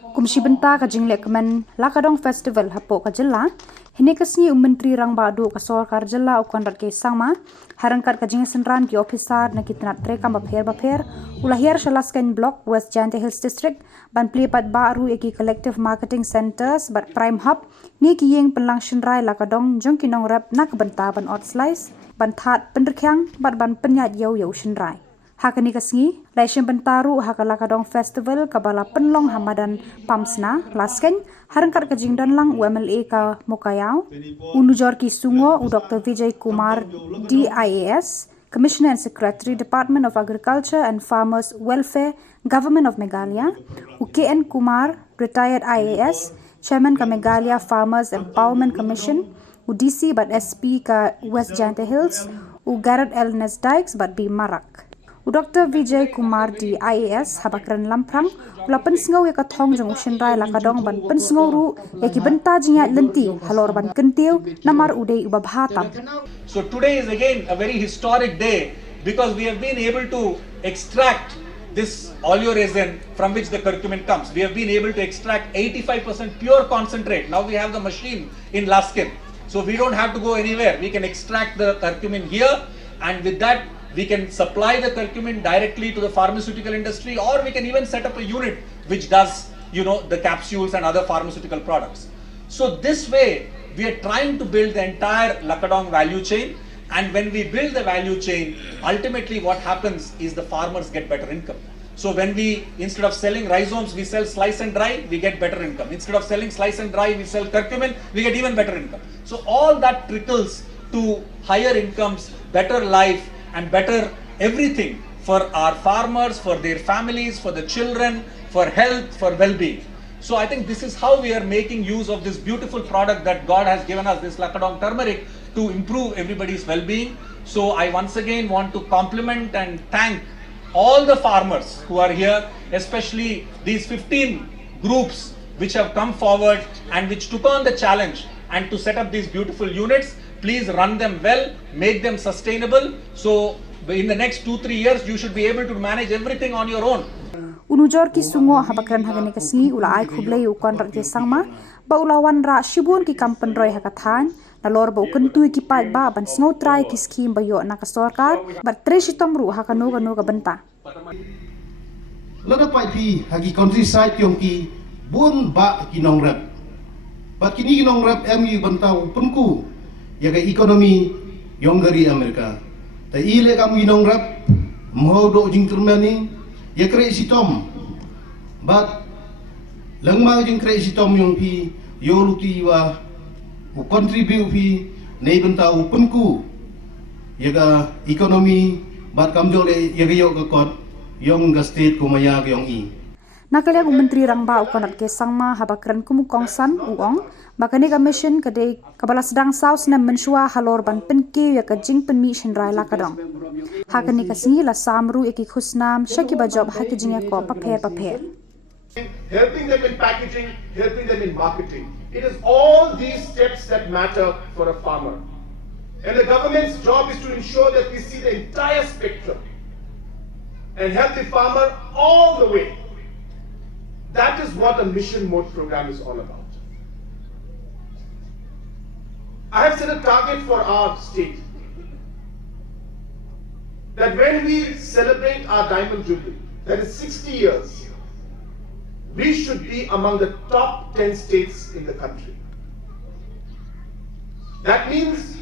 Kumshi benta ka jinglek man Lakadong Festival hapo ka jilla hine ka Sngi Menteri Rang Badu ka Sorkar jilla ukan Rakhe sangma harangkat ka jing senran ki officer na kitnat trekam bapher ulahir Laskeiñ block West Jante Hills district ban Plie pat baru eki collective marketing centers bat prime hub ni ki yeng penlang shenrai Lakadong jong kinong rap nak benta ban ot slice ban that penderkyang bat ban penyat yau shenrai Haka ni ka Sngi laisyen bentaru Haka Lakadong Festival kabala penlong hamadan pamsna Laskeiñ harangkat ka jingdan lang UMLA ka Mokayao unujor ki sungo u Dr. Vijay Kumar DIAS Commissioner and Secretary Department of Agriculture and Farmers Welfare Government of Meghalaya u KN Kumar retired IAS Chairman ka Meghalaya Farmers Empowerment Commission u DC bat SP ka West Jante Hills u Garrett L Nesdikes bat B Marak Dr. Vijay Kumar di IAS habakran lamprang ula pensngau ya kathong jong shenrai Lakadong ban pensngau ru ya ki benta jinya lenti halor ban kentiu namar udei ubabhatam. So today is again a very historic day because we have been able to extract this oleoresin from which the curcumin comes. We have been able to extract 85% pure concentrate. Now we have the machine in Laskeiñ. So we don't have to go anywhere. We can extract the curcumin here, and with that we can supply the curcumin directly to the pharmaceutical industry, or we can even set up a unit which does, the capsules and other pharmaceutical products. So this way, we are trying to build the entire Lakadong value chain. And when we build the value chain, ultimately what happens is the farmers get better income. So when we, instead of selling rhizomes, we sell slice and dry, we get better income. Instead of selling slice and dry, we sell curcumin, we get even better income. So all that trickles to higher incomes, better life, and better everything for our farmers, for their families, for the children, for health, for well-being. So I think this is how we are making use of this beautiful product that God has given us, this Lakadong turmeric, to improve everybody's well-being. So I once again want to compliment and thank all the farmers who are here, especially these 15 groups which have come forward and which took on the challenge and to set up these beautiful units. Please run them well, make them sustainable. So in the next 2-3 years, you should be able to manage everything on your own. Unujor ki sungo habakran hagani ka Sngi ula ai khublei ukon Rakhe sangma ba ulawan ra shibun ki kampen roi hakathan nalor ba ukentu ki pai ba ban snow try ki scheme ba yo na ka sorkar ba treshitom ru hakano gano ka benta lada pai pi hagi countryside yong ki bun ba kinong rap ba kini kinong rap mi bantau punku yaga ekonomi yong dari Amerika ta ile kam kinong rap mo do jing Turmani ya crazy tom but langma jing crazy tom yong pi yoluti wa u contribute pi nei bantau punku yaga ekonomi bat kam jole yaga yo ka kot yong ga state ko maya yong i Nakaliang Menteri Rang Ba ukon Rakhe sangma habakran kumukong san uong bakani ka mission kadai kabala sedang saus na mensua halor ban penki ya ka jing penmi shenrai Lakadong hakani ka Sngi la samru eki khusnam shaki ba job haki jing ko papher helping them in packaging, helping them in marketing. It is all these steps that matter for a farmer. And the government's job is to ensure that we see the entire spectrum and help the farmer all the way. That is what a mission mode program is all about. I have set a target for our state that when we celebrate our diamond jubilee, that is 60 years, we should be among the top 10 states in the country. That means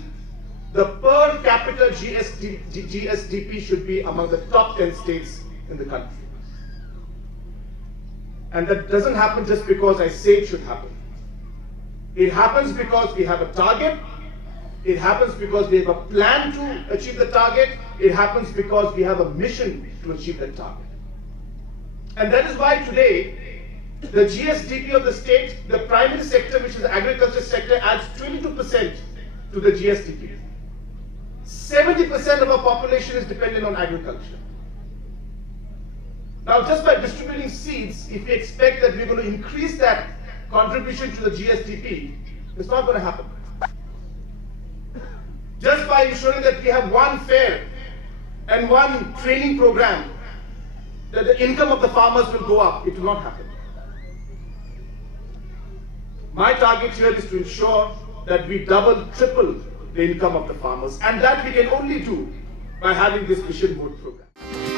the per capita GSDP should be among the top 10 states in the country. And that doesn't happen just because I say it should happen. It happens because we have a target. It happens because we have a plan to achieve the target. It happens because we have a mission to achieve that target. And that is why today, the GSDP of the state, the primary sector, which is the agriculture sector, adds 22% to the GSDP. 70% of our population is dependent on agriculture. Now, just by distributing seeds, if we expect that we're going to increase that contribution to the GSDP, it's not going to happen. Just by ensuring that we have one fair and one training program, that the income of the farmers will go up, it will not happen. My target here is to ensure that we double, triple the income of the farmers, and that we can only do by having this Mission Board program.